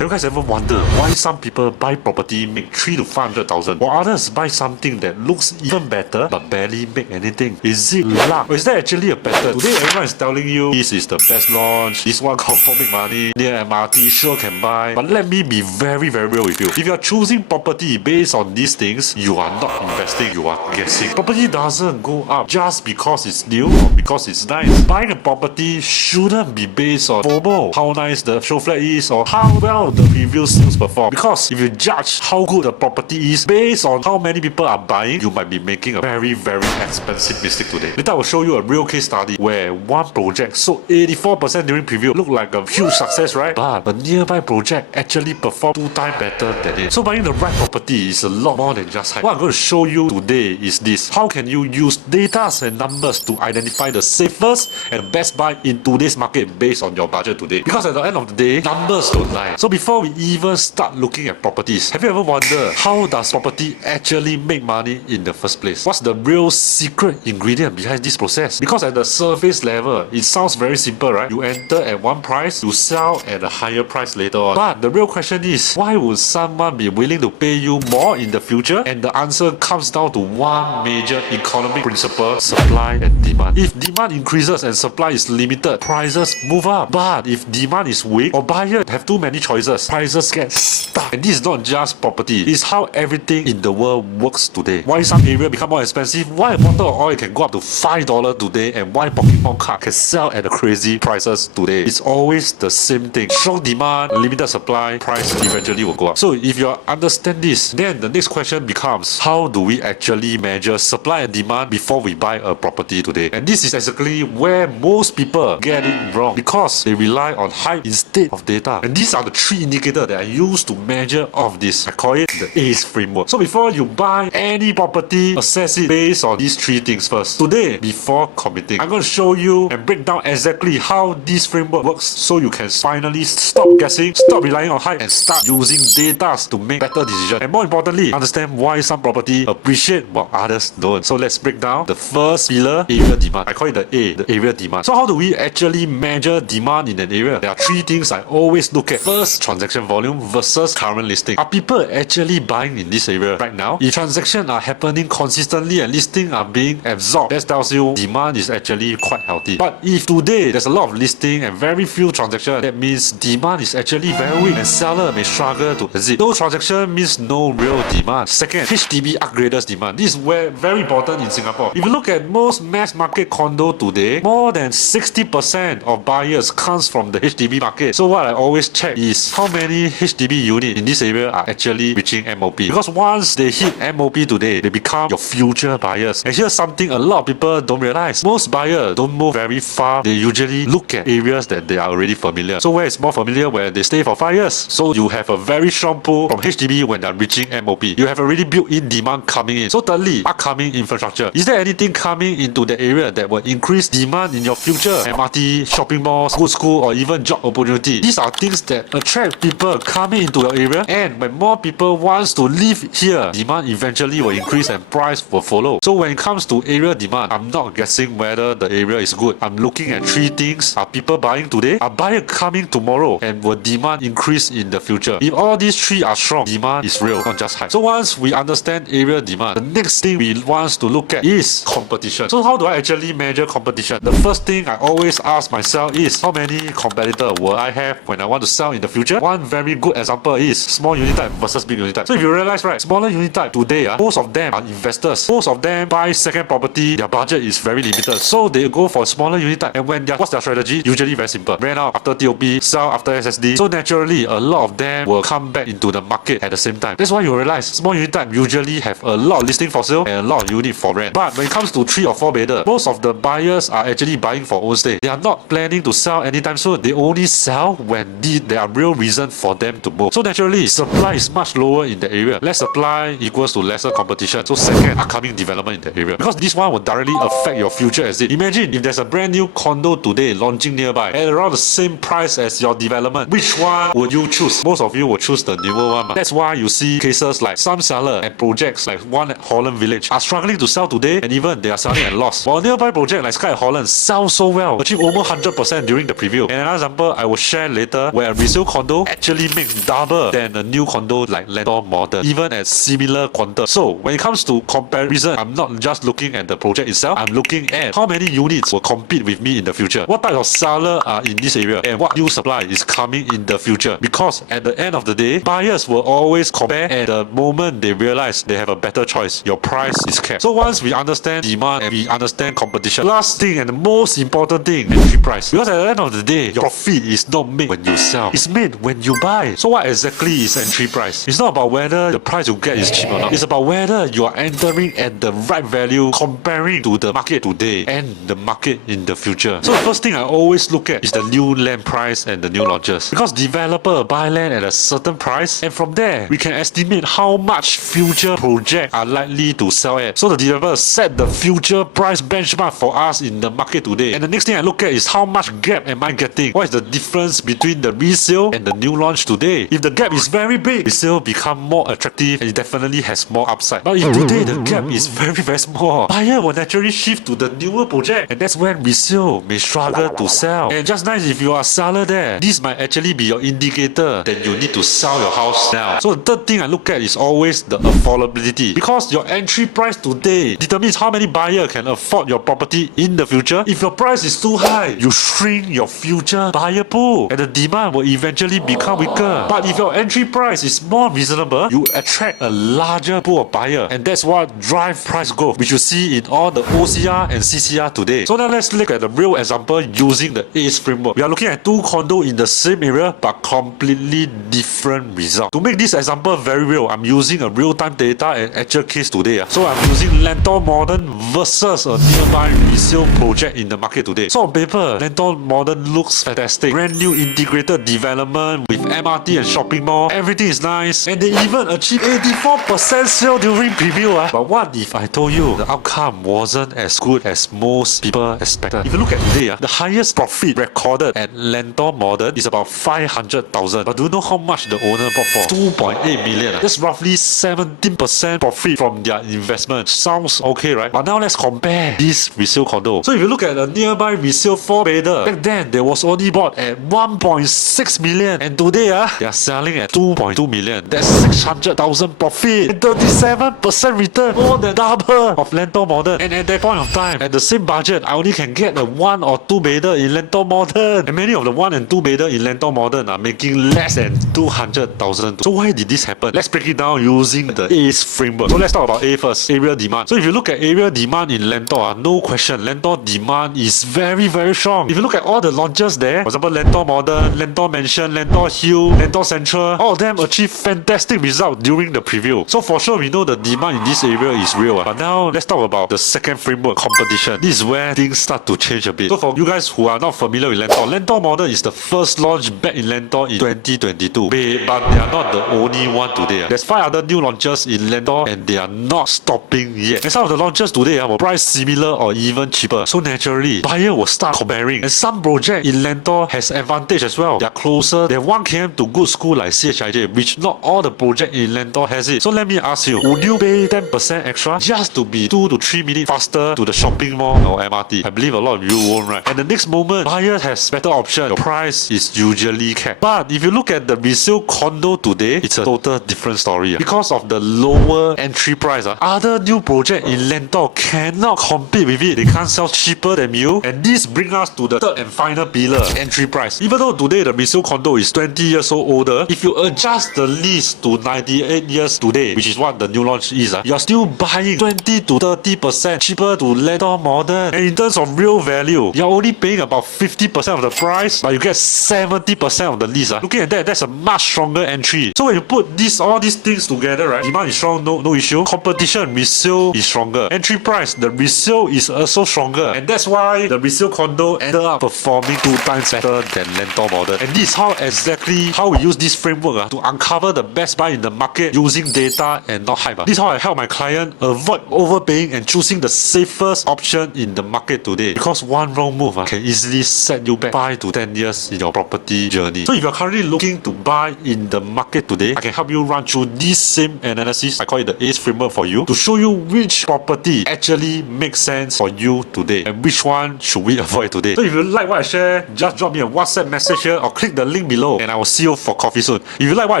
You guys ever wonder why some people buy property make 3 to 500,000 while others buy something that looks even better but barely make anything? Is it luck or is there actually a pattern? Today everyone is telling you this is the best launch, this one confirm make money, near MRT sure can buy. But let me be very real with you. If you are choosing property based on these things, you are not investing, you are guessing. Property doesn't go up just because it's new or because it's nice. Buying a property shouldn't be based on FOMO, how nice the show flat is or how well the previous sales perform. Because if you judge how good the property is based on how many people are buying, you might be making a very expensive mistake today. Later I will show you a real case study where one project sold 84% during preview. Looked like a huge success, right? But a nearby project actually performed 2 times better than it. So buying the right property is a lot more than just hype. What I'm going to show you today is this. How can you use data and numbers to identify the safest and best buy in today's market based on your budget today? Because at the end of the day, numbers don't lie. So before we even start looking at properties, have you ever wondered how does property actually make money in the first place? What's the real secret ingredient behind this process? Because at the surface level, it sounds very simple, right? You enter at one price, you sell at a higher price later on. But the real question is, why would someone be willing to pay you more in the future? And the answer comes down to one major economic principle: supply and demand. If demand increases and supply is limited, prices move up. But if demand is weak or buyers have too many choices, prices get stuck. And this is not just property, it's how everything in the world works today. Why some areas become more expensive, why a bottle of oil can go up to $5 today, and why Pokemon card can sell at the crazy prices today. It's always the same thing. Strong demand, limited supply, price eventually will go up. So if you understand this, then the next question becomes, how do we actually measure supply and demand before we buy a property today? And this is exactly where most people get it wrong, because they rely on hype instead of data. And these are the 3 indicators that I use to measure all of this. I call it the ACE framework. So before you buy any property, assess it based on these 3 things first. Today, before committing, I'm going to show you and break down exactly how this framework works, so you can finally stop guessing, stop relying on hype, and start using data to make better decisions. And more importantly, understand why some property appreciate while others don't. So let's break down the first pillar, area demand. I call it the A, the area demand. So how do we actually measure demand in an area? There are 3 things I always look at. First, transaction volume versus current listing. Are people actually buying in this area right now? If transactions are happening consistently and listings are being absorbed, that tells you demand is actually quite healthy. But if today there's a lot of listing and very few transactions, that means demand is actually very weak and seller may struggle to exit. No transaction means no real demand. Second, HDB upgraders demand. This is very important in Singapore. If you look at most mass market condo today, more than 60% of buyers comes from the HDB market. So what I always check is how many HDB units in this area are actually reaching MOP. Because once they hit MOP today, they become your future buyers. And here's something a lot of people don't realize. Most buyers don't move very far. They usually look at areas that they are already familiar. So where it's more familiar, where they stay for 5 years. So you have a very strong pull from HDB when they're reaching MOP. You have already built in demand coming in. So thirdly, upcoming infrastructure. Is there anything coming into the area that will increase demand in your future? MRT, shopping malls, good school, or even job opportunity. These are things that attract people coming into your area, and when more people wants to live here, demand eventually will increase and price will follow. So when it comes to area demand, I'm not guessing whether the area is good. I'm looking at 3 things. Are people buying today? Are buyers coming tomorrow? And will demand increase in the future? If all these 3 are strong, demand is real, not just hype. So once we understand area demand, the next thing we want to look at is competition. So how do I actually measure competition? The first thing I always ask myself is, how many competitors will I have when I want to sell in the future? One very good example is small unit type versus big unit type. So if you realize, right, smaller unit type today, most of them are investors. Most of them buy second property, their budget is very limited. So they go for smaller unit type. And what's their strategy? Usually very simple. Rent out after TOP, sell after SSD. So naturally, a lot of them will come back into the market at the same time. That's why you realize small unit type usually have a lot of listing for sale and a lot of unit for rent. But when it comes to 3 or 4 bedder, most of the buyers are actually buying for own stay. They are not planning to sell anytime soon. They only sell when there are real reason for them to move. So naturally, supply is much lower in the area. Less supply equals to lesser competition. So second, upcoming development in the area. Because this one will directly affect your future exit. Imagine if there's a brand new condo today launching nearby at around the same price as your development. Which one would you choose? Most of you will choose the newer one. That's why you see cases like some seller and projects like one at Holland Village are struggling to sell today, and even they are selling at loss. While nearby project like Sky at Holland sells so well, achieve over 100% during the preview. And another example I will share later, where a resale condo condo actually make double than a new condo like landlord modern, even at similar quantum. So when it comes to comparison, I'm not just looking at the project itself, I'm looking at how many units will compete with me in the future, what type of seller are in this area, and what new supply is coming in the future. Because at the end of the day, buyers will always compare at the moment they realize they have a better choice. Your price is capped. So once we understand demand and we understand competition, last thing and the most important thing, entry price. Because at the end of the day, your profit is not made when you sell, it's made when you buy. So what exactly is entry price? It's not about whether the price you get is cheap or not. It's about whether you are entering at the right value comparing to the market today and the market in the future. So the first thing I always look at is the new land price and the new launches. Because developer buy land at a certain price, and from there we can estimate how much future projects are likely to sell at. So the developer set the future price benchmark for us in the market today. And the next thing I look at is how much gap am I getting? What is the difference between the resale and the new launch today? If the gap is very big, resale become more attractive and it definitely has more upside. But if today the gap is very small, buyer will naturally shift to the newer project, and that's when resale may struggle to sell. And just nice, if you are a seller there, this might actually be your indicator that you need to sell your house now. So the third thing I look at is always the affordability, because your entry price today determines how many buyers can afford your property in the future. If your price is too high, you shrink your future buyer pool and the demand will eventually become weaker. But if your entry price is more reasonable, you attract a larger pool of buyers, and that's what drives price growth, which you see in all the OCR and CCR today. So now let's look at the real example using the ACE framework. We are looking at two condos in the same area but completely different results. To make this example very real, I'm using a real-time data and actual case today. So I'm using Landor Modern versus a nearby resale project in the market today. So on paper, Landor Modern looks fantastic. Brand new integrated development with MRT and shopping mall. Everything is nice, and they even achieved 84% sale during preview. But what if I told you the outcome wasn't as good as most people expected? If you look at today, the highest profit recorded at Landor Modern is about 500,000. But do you know how much the owner bought for? 2.8 million. That's roughly 17% profit from their investment. Sounds okay, right? But now let's compare this resale condo. So if you look at a nearby resale 4-bedder, back then they was only bought at 1.6 million, and today they are selling at 2.2 million. That's 600,000 profit and 37% return, more than double of Landor Modern. And at that point of time, at the same budget, I only can get a 1 or 2-bedder in Landor Modern, and many of the 1 and 2-bedder in Landor Modern are making less than 200,000. So why did this happen? Let's break it down using the ACE framework. So let's talk about A first, area demand. So if you look at area demand in Landor, no question, Landor demand is very strong. If you look at all the launches there, for example, Landor Modern, Landor Mansion, Landor Hill, Landor Central, all of them achieve fantastic results during the preview. So for sure, we know the demand in this area is real. But now let's talk about the second framework, competition. This is where things start to change a bit. So for you guys who are not familiar with Landor, Landor Modern is the first launch back in Landor in 2022. But they are not the only one today. There's 5 other new launches in Landor and they are not stopping yet. And some of the launches today will price similar or even cheaper. So naturally, buyer will start comparing. And some project in Landor has advantage as well. They are closer. They have 1 km to good school like CHIJ, which not all the project in Landor has it. So let me ask you, would you pay 10% extra just to be 2 to 3 minutes faster to the shopping mall or MRT? I believe a lot of you won't, right? And the next moment, buyer has better option. Your price is usually capped. But if you look at the resale condo today, it's a total different story. Because of the lower entry price, other new project in Landor cannot compete with it. They can't sell cheaper than you. And this brings us to the third and final pillar, entry price. Even though today the resale condo is 20 years old older, if you adjust the lease to 98 years today, which is what the new launch is, you're still buying 20 to 30% cheaper to Landor Modern. And in terms of real value, you're only paying about 50% of the price, but you get 70% of the lease. Looking at that, that's a much stronger entry. So when you put all these things together, right? Demand is strong, no issue. Competition, resale is stronger. Entry price, the resale is also stronger. And that's why the resale condo ended up performing 2 times better than Landor Modern. And this is how we use this framework to uncover the best buy in the market using data and not hype. This is how I help my client avoid overpaying and choosing the safest option in the market today. Because one wrong move can easily set you back 5 to 10 years in your property journey. So if you're currently looking to buy in the market today, I can help you run through this same analysis. I call it the ACE framework for you to show you which property actually makes sense for you today and which one should we avoid today. So if you like what I share, just drop me a WhatsApp message here or click the link below below, and I will see you for coffee soon. If you like what I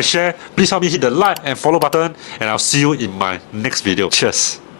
share, please help me hit the like and follow button, and I'll see you in my next video. Cheers.